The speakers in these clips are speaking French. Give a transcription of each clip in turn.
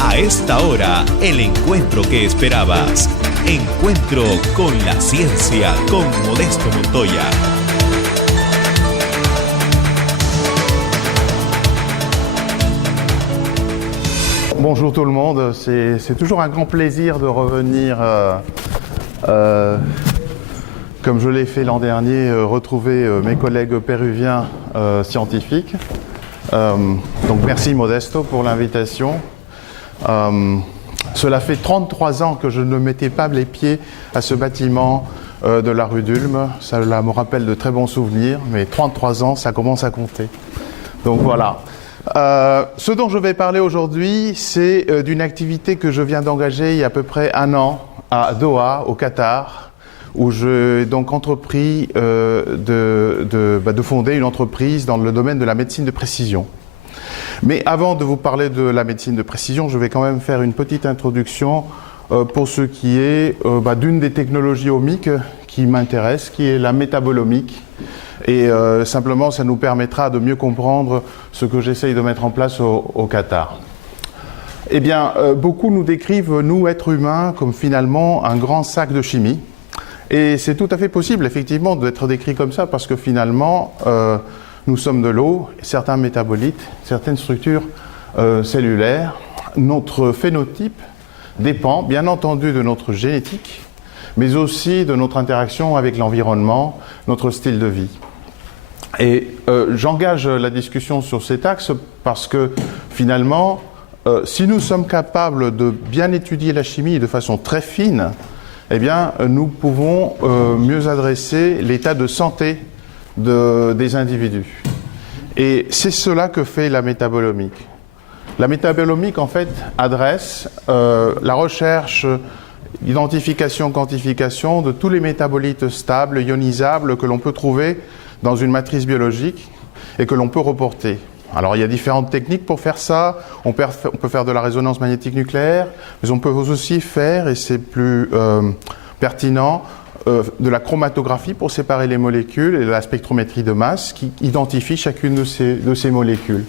A esta hora, el encuentro que esperabas. Encuentro con la ciencia con Modesto Montoya. Bonjour tout le monde, c'est toujours un grand plaisir de revenir, comme je l'ai fait l'an dernier, retrouver mes collègues péruviens scientifiques. Donc merci Modesto pour l'invitation. Cela fait 33 ans que je ne mettais pas les pieds à ce bâtiment de la rue d'Ulm. Cela me rappelle de très bons souvenirs, mais 33 ans, ça commence à compter. Donc voilà. Ce dont je vais parler aujourd'hui, c'est d'une activité que je viens d'engager il y a à peu près un an à Doha, au Qatar, où j'ai donc entrepris de fonder une entreprise dans le domaine de la médecine de précision. Mais avant de vous parler de la médecine de précision, je vais quand même faire une petite introduction pour ce qui est d'une des technologies omiques qui m'intéresse, qui est la métabolomique. Et simplement, ça nous permettra de mieux comprendre ce que j'essaye de mettre en place au Qatar. Eh bien, beaucoup nous décrivent, nous, êtres humains, comme finalement un grand sac de chimie. Et c'est tout à fait possible, effectivement, d'être décrit comme ça, parce que finalement, nous sommes de l'eau, certains métabolites, certaines structures cellulaires. Notre phénotype dépend, bien entendu, de notre génétique, mais aussi de notre interaction avec l'environnement, notre style de vie. Et j'engage la discussion sur cet axe parce que finalement, si nous sommes capables de bien étudier la chimie de façon très fine, eh bien, nous pouvons mieux adresser l'état de santé des individus. Et c'est cela que fait la métabolomique. La métabolomique, en fait, adresse la recherche, identification, quantification de tous les métabolites stables, ionisables que l'on peut trouver dans une matrice biologique et que l'on peut reporter. Alors il y a différentes techniques pour faire ça. On peut faire de la résonance magnétique nucléaire, mais on peut aussi faire, et c'est plus pertinent, de la chromatographie pour séparer les molécules et de la spectrométrie de masse qui identifie chacune de ces molécules.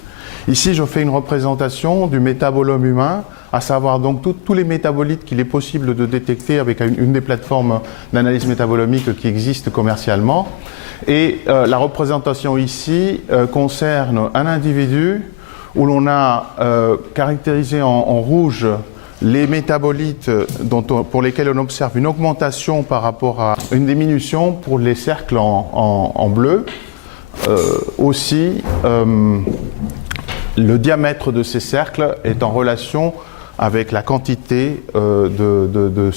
Ici, je fais une représentation du métabolome humain, à savoir donc tous les métabolites qu'il est possible de détecter avec une des plateformes d'analyse métabolomique qui existent commercialement. Et la représentation ici concerne un individu où l'on a caractérisé en rouge les métabolites pour lesquels on observe une augmentation par rapport à une diminution pour les cercles en bleu. Aussi, le diamètre de ces cercles est en relation avec la quantité de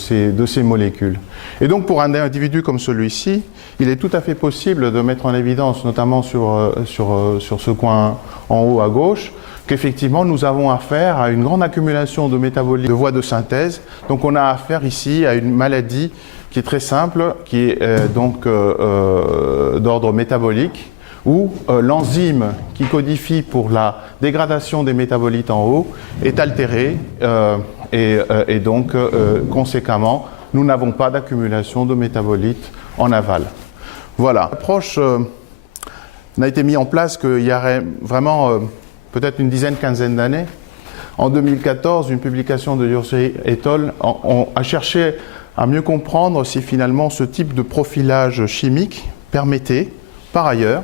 ces molécules. Et donc pour un individu comme celui-ci, il est tout à fait possible de mettre en évidence, notamment sur ce coin en haut à gauche, qu'effectivement nous avons affaire à une grande accumulation de métabolites de voies de synthèse. Donc on a affaire ici à une maladie qui est très simple, qui est d'ordre métabolique, où l'enzyme qui codifie pour la dégradation des métabolites en haut est altérée et donc conséquemment nous n'avons pas d'accumulation de métabolites en aval. Voilà. L'approche n'a été mise en place qu'il y aurait vraiment peut-être une quinzaine d'années. En 2014, une publication de Yosei et al. A cherché à mieux comprendre si finalement ce type de profilage chimique permettait, par ailleurs,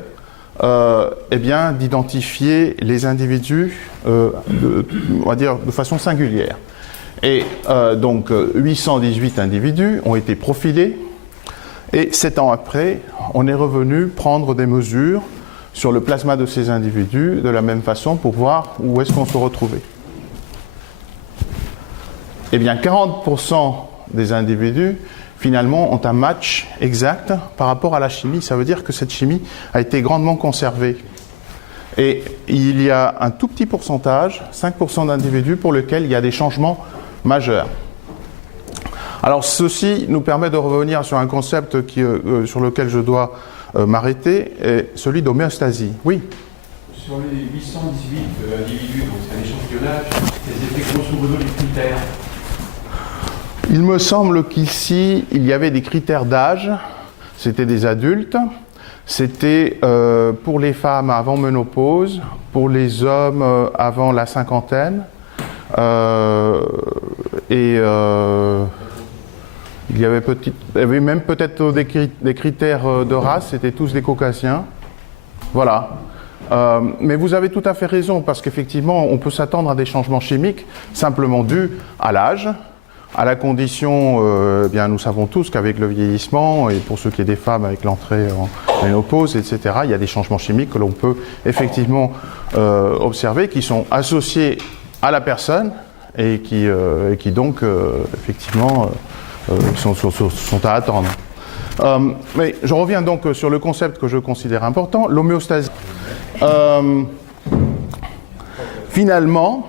d'identifier les individus, on va dire, de façon singulière. Et donc 818 individus ont été profilés, et 7 ans après, on est revenu prendre des mesures sur le plasma de ces individus de la même façon pour voir où est-ce qu'on se retrouvait. Eh bien, 40% des individus finalement ont un match exact par rapport à la chimie. Ça veut dire que cette chimie a été grandement conservée. Et il y a un tout petit pourcentage, 5% d'individus pour lesquels il y a des changements majeurs. Alors ceci nous permet de revenir sur un concept sur lequel je dois m'arrêter, celui d'homéostasie. Oui. Sur les 818 individus, donc c'est un échantillonnage, quels étaient grosso modo les critères? Il me semble qu'ici, il y avait des critères d'âge, c'était des adultes, c'était pour les femmes avant ménopause, pour les hommes avant la cinquantaine, Il y avait même peut-être des critères de race, c'était tous des caucasiens. Voilà. Mais vous avez tout à fait raison, parce qu'effectivement, on peut s'attendre à des changements chimiques simplement dus à l'âge, à la condition, bien nous savons tous qu'avec le vieillissement, et pour ce qui est des femmes avec l'entrée en ménopause, etc., il y a des changements chimiques que l'on peut effectivement observer, qui sont associés à la personne et qui donc, effectivement, sont à attendre. Mais je reviens donc sur le concept que je considère important, l'homéostasie. Finalement,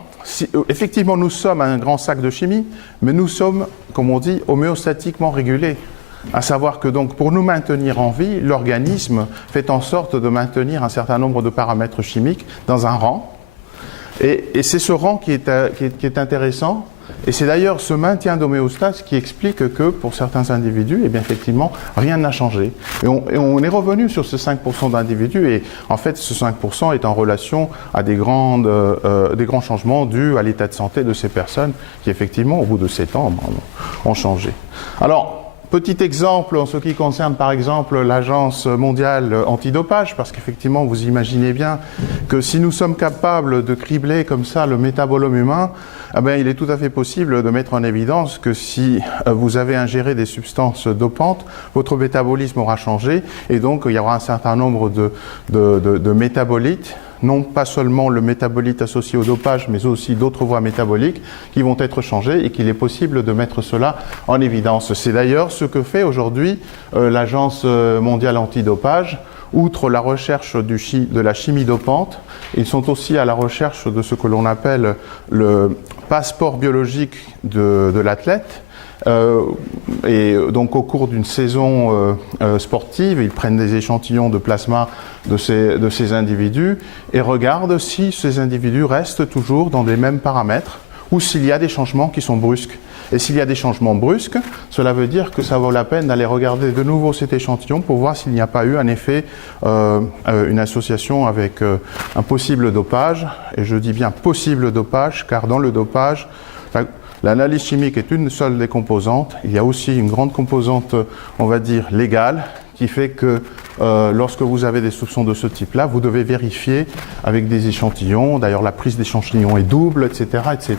effectivement, nous sommes un grand sac de chimie, mais nous sommes, comme on dit, homéostatiquement régulés. À savoir que donc, pour nous maintenir en vie, l'organisme fait en sorte de maintenir un certain nombre de paramètres chimiques dans un rang. Et c'est ce rang qui est intéressant. Et c'est d'ailleurs ce maintien d'homéostase qui explique que pour certains individus, eh bien effectivement, rien n'a changé. Et on est revenu sur ce 5% d'individus, et en fait ce 5% est en relation à des grands changements dus à l'état de santé de ces personnes qui effectivement, au bout de 7 ans, ont changé. Alors, petit exemple en ce qui concerne par exemple l'Agence mondiale antidopage, parce qu'effectivement vous imaginez bien que si nous sommes capables de cribler comme ça le métabolome humain, eh bien, il est tout à fait possible de mettre en évidence que si vous avez ingéré des substances dopantes, votre métabolisme aura changé et donc il y aura un certain nombre de métabolites, non pas seulement le métabolite associé au dopage, mais aussi d'autres voies métaboliques qui vont être changées et qu'il est possible de mettre cela en évidence. C'est d'ailleurs ce que fait aujourd'hui l'Agence mondiale antidopage. Outre la recherche de la chimie dopante, ils sont aussi à la recherche de ce que l'on appelle le passeport biologique de l'athlète. Et donc au cours d'une saison sportive, ils prennent des échantillons de plasma de ces individus et regardent si ces individus restent toujours dans les mêmes paramètres ou s'il y a des changements qui sont brusques. Et s'il y a des changements brusques, cela veut dire que ça vaut la peine d'aller regarder de nouveau cet échantillon pour voir s'il n'y a pas eu un effet, une association avec un possible dopage. Et je dis bien possible dopage, car dans le dopage, l'analyse chimique est une seule des composantes. Il y a aussi une grande composante, on va dire, légale, qui fait que lorsque vous avez des soupçons de ce type-là, vous devez vérifier avec des échantillons. D'ailleurs, la prise d'échantillons est double, etc., etc.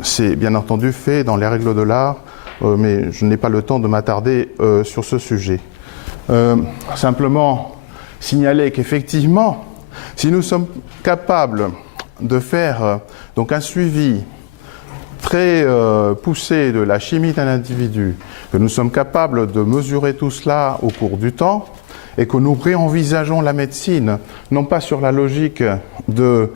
C'est bien entendu fait dans les règles de l'art, mais je n'ai pas le temps de m'attarder sur ce sujet. Simplement signaler qu'effectivement, si nous sommes capables de faire donc un suivi très poussé de la chimie d'un individu, que nous sommes capables de mesurer tout cela au cours du temps et que nous réenvisageons la médecine, non pas sur la logique de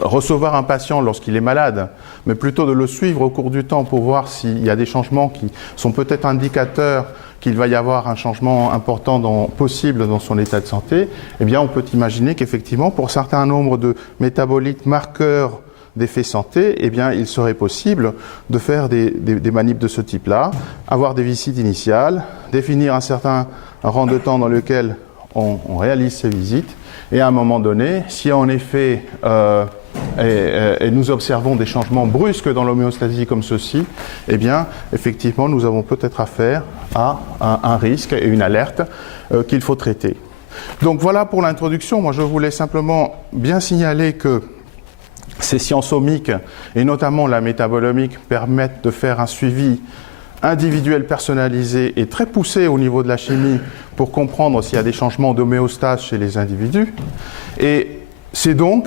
recevoir un patient lorsqu'il est malade, mais plutôt de le suivre au cours du temps pour voir s'il y a des changements qui sont peut-être indicateurs qu'il va y avoir un changement important possible dans son état de santé, eh bien on peut imaginer qu'effectivement pour certains nombres de métabolites marqueurs d'effets santé, eh bien, il serait possible de faire des manips de ce type-là, avoir des visites initiales, définir un rang de temps dans lequel on réalise ces visites, et à un moment donné, si en effet et nous observons des changements brusques dans l'homéostasie comme ceci, eh bien, effectivement, nous avons peut-être affaire à un risque et une alerte qu'il faut traiter. Donc voilà pour l'introduction. Moi, je voulais simplement bien signaler que ces sciences omiques, et notamment la métabolomique, permettent de faire un suivi individuel personnalisé et très poussé au niveau de la chimie pour comprendre s'il y a des changements d'homéostase chez les individus. Et c'est donc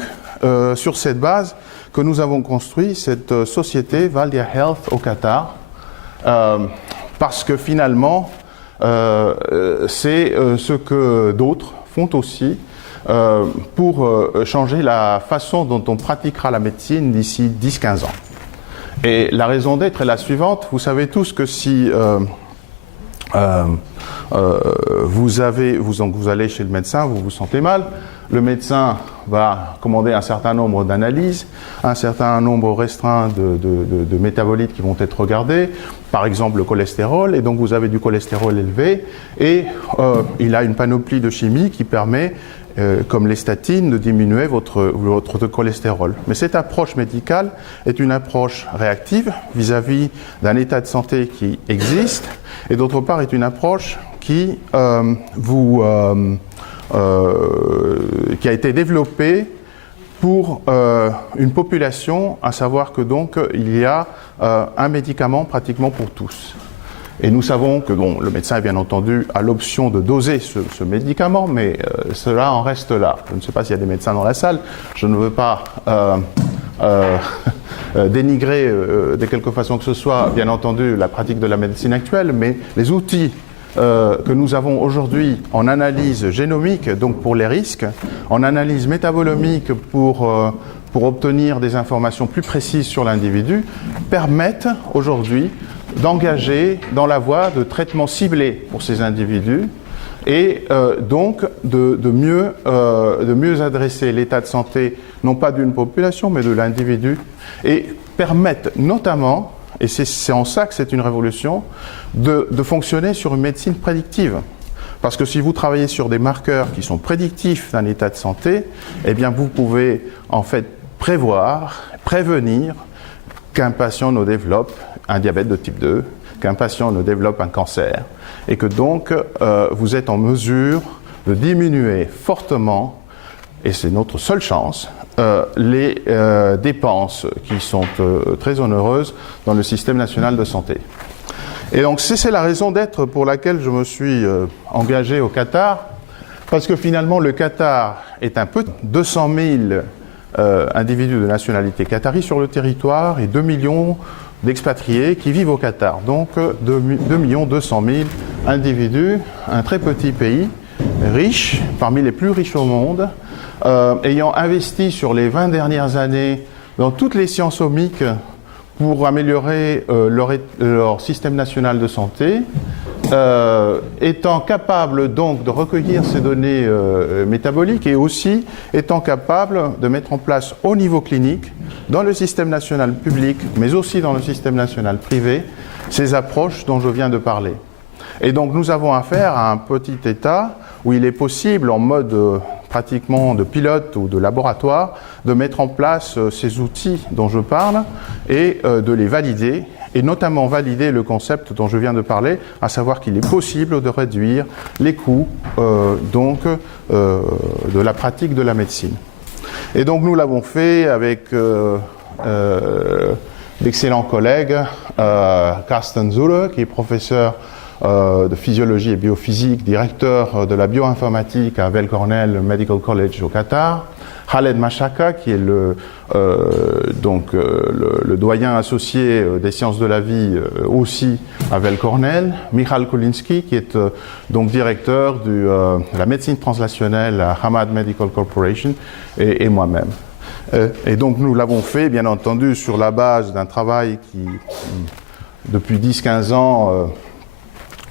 sur cette base que nous avons construit cette société Valdia Health au Qatar, parce que finalement, c'est ce que d'autres font aussi, pour changer la façon dont on pratiquera la médecine d'ici 10-15 ans. Et la raison d'être est la suivante. Vous savez tous que si vous allez chez le médecin, vous vous sentez mal, le médecin va commander un certain nombre d'analyses, un certain nombre restreint de métabolites qui vont être regardés, par exemple le cholestérol, et donc vous avez du cholestérol élevé, et il a une panoplie de chimie qui permet comme les statines, de diminuer votre taux de cholestérol. Mais cette approche médicale est une approche réactive vis-à-vis d'un état de santé qui existe, et d'autre part est une approche qui a été développée pour une population, à savoir que donc il y a un médicament pratiquement pour tous. Et nous savons que le médecin, bien entendu, a l'option de doser ce médicament, mais cela en reste là. Je ne sais pas s'il y a des médecins dans la salle. Je ne veux pas dénigrer de quelque façon que ce soit, bien entendu, la pratique de la médecine actuelle, mais les outils que nous avons aujourd'hui en analyse génomique, donc pour les risques, en analyse métabolomique pour obtenir des informations plus précises sur l'individu, permettent aujourd'hui d'engager dans la voie de traitements ciblés pour ces individus et donc de mieux adresser l'état de santé, non pas d'une population, mais de l'individu, et permettent notamment, et c'est en ça que c'est une révolution, de fonctionner sur une médecine prédictive. Parce que si vous travaillez sur des marqueurs qui sont prédictifs d'un état de santé, eh bien vous pouvez en fait prévenir qu'un patient ne développe un diabète de type 2, qu'un patient ne développe un cancer, et que donc vous êtes en mesure de diminuer fortement, et c'est notre seule chance, les dépenses qui sont très onéreuses dans le système national de santé. Et donc c'est la raison d'être pour laquelle je me suis engagé au Qatar, parce que finalement le Qatar est un peu 200 000 individus de nationalité qatari sur le territoire et 2 millions d'expatriés qui vivent au Qatar. Donc 2 200 000 individus, un très petit pays, riche, parmi les plus riches au monde, ayant investi sur les 20 dernières années dans toutes les sciences omiques pour améliorer leur système national de santé, étant capable donc de recueillir ces données métaboliques et aussi étant capable de mettre en place au niveau clinique, dans le système national public, mais aussi dans le système national privé, ces approches dont je viens de parler. Et donc nous avons affaire à un petit État où il est possible, en mode pratiquement de pilote ou de laboratoire, de mettre en place ces outils dont je parle et de les valider, et notamment valider le concept dont je viens de parler, à savoir qu'il est possible de réduire les coûts de la pratique de la médecine. Et donc nous l'avons fait avec d'excellents collègues, Carsten Zulle, qui est professeur de physiologie et biophysique, directeur de la bioinformatique à Weill Cornell Medical College au Qatar, Khaled Mashaka, qui est le doyen associé des sciences de la vie aussi à Weill Cornell, Michal Kulinski, qui est donc directeur de la médecine translationnelle à Hamad Medical Corporation, et moi-même. Et donc nous l'avons fait, bien entendu, sur la base d'un travail qui, depuis 10-15 ans,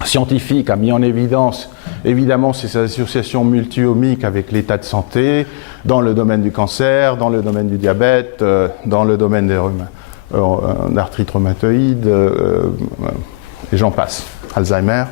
scientifique, a mis en évidence évidemment ces associations multi-omiques avec l'état de santé dans le domaine du cancer, dans le domaine du diabète, dans le domaine des d'arthrite rhumatoïde, et j'en passe, Alzheimer.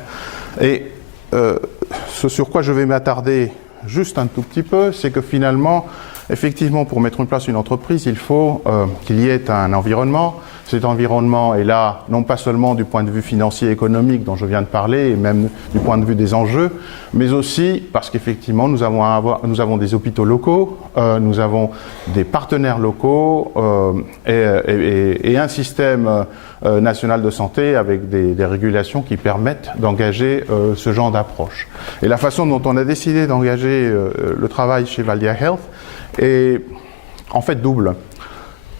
Et ce sur quoi je vais m'attarder juste un tout petit peu, c'est que finalement, effectivement, pour mettre en place une entreprise, il faut qu'il y ait un environnement. Cet environnement est là, non pas seulement du point de vue financier et économique dont je viens de parler, et même du point de vue des enjeux, mais aussi parce qu'effectivement, nous avons des hôpitaux locaux, nous avons des partenaires locaux et un système national de santé avec des régulations qui permettent d'engager ce genre d'approche. Et la façon dont on a décidé d'engager le travail chez Valdia Health est en fait double.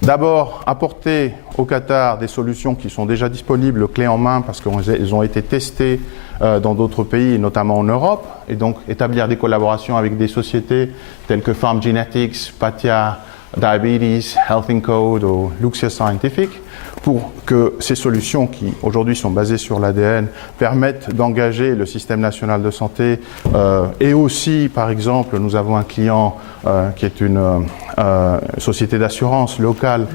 D'abord, apporter au Qatar des solutions qui sont déjà disponibles clés en main parce qu'elles ont été testées dans d'autres pays, notamment en Europe, et donc établir des collaborations avec des sociétés telles que Farm Genetics, Patia, Diabetes, Health in Code ou Luxia Scientific, pour que ces solutions qui aujourd'hui sont basées sur l'ADN permettent d'engager le système national de santé et aussi, par exemple, nous avons un client qui est une société d'assurance locale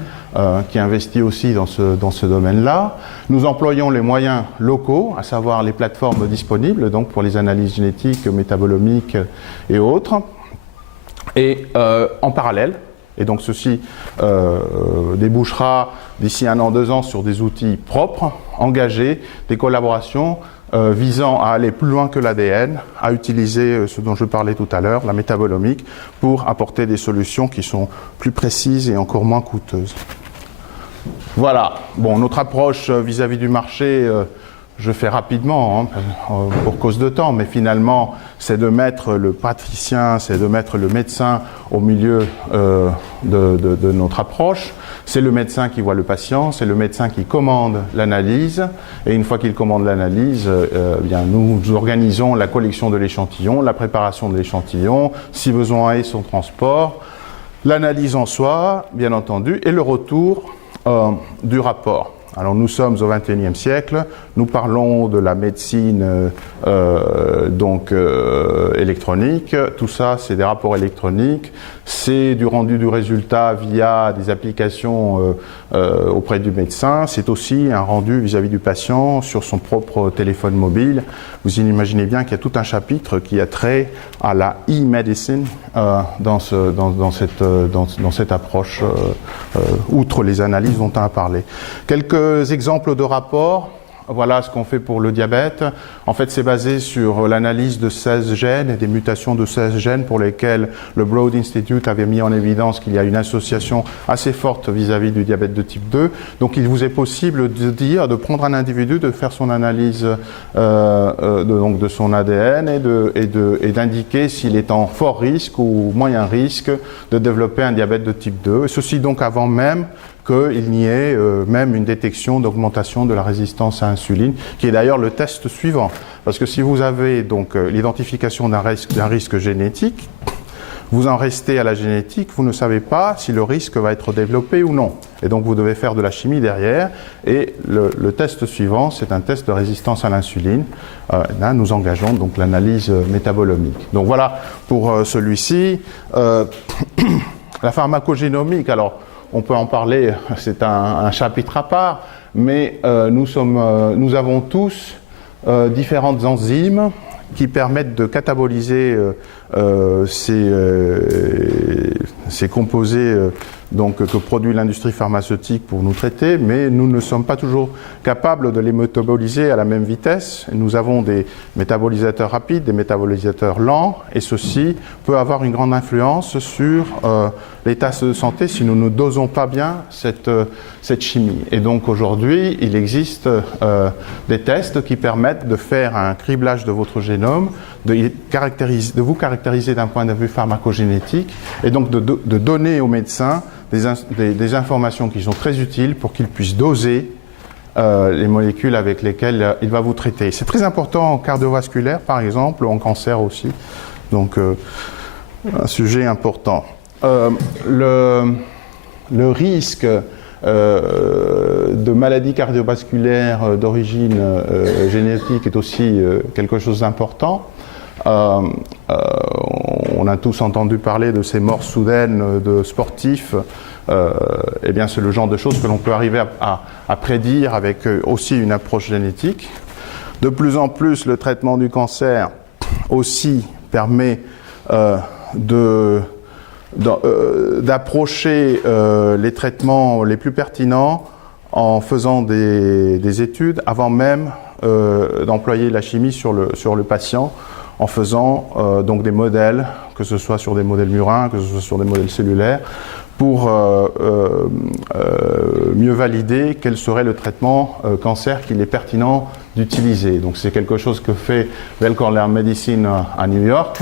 qui investit aussi dans ce domaine-là. Nous employons les moyens locaux, à savoir les plateformes disponibles donc pour les analyses génétiques, métabolomiques et autres. Et en parallèle, et donc ceci débouchera d'ici 1 an, 2 ans sur des outils propres, engagés, des collaborations visant à aller plus loin que l'ADN, à utiliser ce dont je parlais tout à l'heure, la métabolomique, pour apporter des solutions qui sont plus précises et encore moins coûteuses. Voilà. Bon, notre approche vis-à-vis du marché, je fais rapidement, pour cause de temps, mais finalement, c'est de mettre le praticien, c'est de mettre le médecin au milieu de notre approche. C'est le médecin qui voit le patient, c'est le médecin qui commande l'analyse, et une fois qu'il commande l'analyse, bien, nous organisons la collection de l'échantillon, la préparation de l'échantillon, si besoin est son transport, l'analyse en soi, bien entendu, et le retour du rapport. Alors nous sommes au XXIe siècle, nous parlons de la médecine électronique, tout ça c'est des rapports électroniques, c'est du rendu du résultat via des applications auprès du médecin, c'est aussi un rendu vis-à-vis du patient sur son propre téléphone mobile. Vous imaginez bien qu'il y a tout un chapitre qui a trait à la e-medicine dans cette approche, outre les analyses dont on a parlé. Quelques exemples de rapports. Voilà ce qu'on fait pour le diabète. En fait, c'est basé sur l'analyse de 16 gènes et des mutations de 16 gènes pour lesquels le Broad Institute avait mis en évidence qu'il y a une association assez forte vis-à-vis du diabète de type 2. Donc, il vous est possible de prendre un individu, de faire son analyse de son ADN et d'indiquer s'il est en fort risque ou moyen risque de développer un diabète de type 2. Et ceci donc avant même qu'il n'y ait même une détection d'augmentation de la résistance à l'insuline, qui est d'ailleurs le test suivant. Parce que si vous avez donc l'identification d'un risque génétique, vous en restez à la génétique, vous ne savez pas si le risque va être développé ou non. Et donc vous devez faire de la chimie derrière. Et le test suivant, c'est un test de résistance à l'insuline. Là, nous engageons donc l'analyse métabolomique. Donc voilà pour celui-ci. La pharmacogénomique, alors on peut en parler, c'est un chapitre à part, mais nous avons tous différentes enzymes qui permettent de cataboliser ces composés que produit l'industrie pharmaceutique pour nous traiter, mais nous ne sommes pas toujours capables de les métaboliser à la même vitesse. Nous avons des métabolisateurs rapides, des métabolisateurs lents, et ceci peut avoir une grande influence sur l'état de santé si nous ne dosons pas bien cette chimie. Et donc aujourd'hui, il existe des tests qui permettent de faire un criblage de votre génome, de vous caractériser d'un point de vue pharmacogénétique, et donc de donner aux médecins des informations qui sont très utiles pour qu'ils puissent doser les molécules avec lesquelles il va vous traiter. C'est très important en cardiovasculaire, par exemple, ou en cancer aussi. Donc, un sujet important. Le risque de maladies cardiovasculaires d'origine génétique est aussi quelque chose d'important. On a tous entendu parler de ces morts soudaines de sportifs. Eh bien, c'est le genre de choses que l'on peut arriver à prédire avec aussi une approche génétique. De plus en plus, le traitement du cancer aussi permet d'approcher les traitements les plus pertinents en faisant des études avant même d'employer la chimie sur le patient, en faisant donc des modèles, que ce soit sur des modèles murins, que ce soit sur des modèles cellulaires, pour mieux valider quel serait le traitement cancer qu'il est pertinent d'utiliser. Donc c'est quelque chose que fait Weill Cornell Medicine à New York.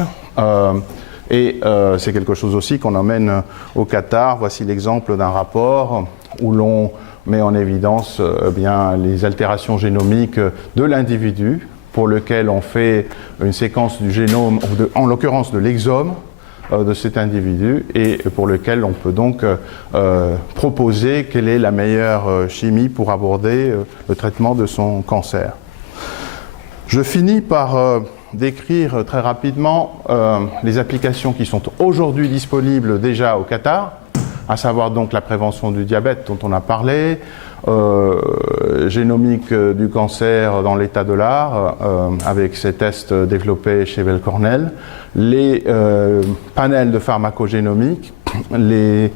Et c'est quelque chose aussi qu'on emmène au Qatar. Voici l'exemple d'un rapport où l'on met en évidence bien les altérations génomiques de l'individu, pour lequel on fait une séquence du génome, en l'occurrence de l'exome de cet individu, et pour lequel on peut donc proposer quelle est la meilleure chimie pour aborder le traitement de son cancer. Je finis par décrire très rapidement les applications qui sont aujourd'hui disponibles déjà au Qatar, à savoir donc la prévention du diabète dont on a parlé, génomique du cancer dans l'état de l'art, avec ces tests développés chez Weill Cornell, les panels de pharmacogénomique, les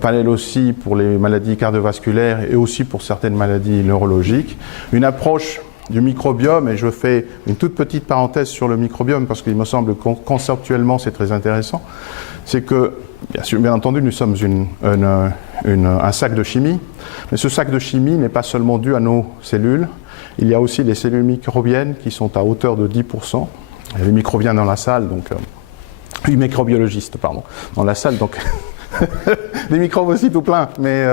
panels aussi pour les maladies cardiovasculaires et aussi pour certaines maladies neurologiques, une approche du microbiome, et je fais une toute petite parenthèse sur le microbiome parce qu'il me semble que conceptuellement c'est très intéressant, c'est que, bien entendu, nous sommes un sac de chimie, mais ce sac de chimie n'est pas seulement dû à nos cellules, il y a aussi les cellules microbiennes qui sont à hauteur de 10%, il y a les microbiens dans la salle, donc... les microbiologistes, pardon, dans la salle, donc des microbes aussi tout plein, mais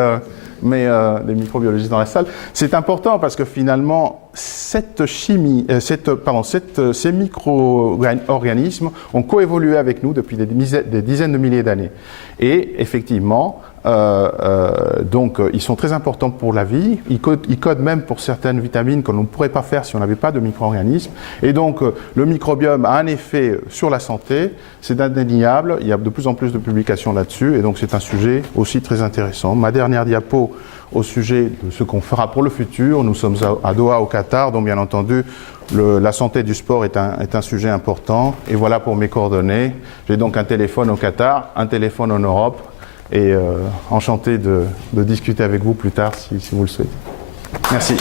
des microbiologistes dans la salle. C'est important parce que finalement, ces micro-organismes ont coévolué avec nous depuis des dizaines de milliers d'années. Et effectivement, donc ils sont très importants pour la vie. Ils codent même pour certaines vitamines que l'on ne pourrait pas faire si on n'avait pas de micro-organismes. Et donc le microbiome a un effet sur la santé, c'est indéniable. Il y a de plus en plus de publications là-dessus, et donc c'est un sujet aussi très intéressant. Ma dernière diapo au sujet de ce qu'on fera pour le futur. Nous sommes à Doha, au Qatar, donc bien entendu la santé du sport est un sujet important. Et voilà pour mes coordonnées. J'ai donc un téléphone au Qatar, un téléphone en Europe. Et enchanté de discuter avec vous plus tard si vous le souhaitez. Merci.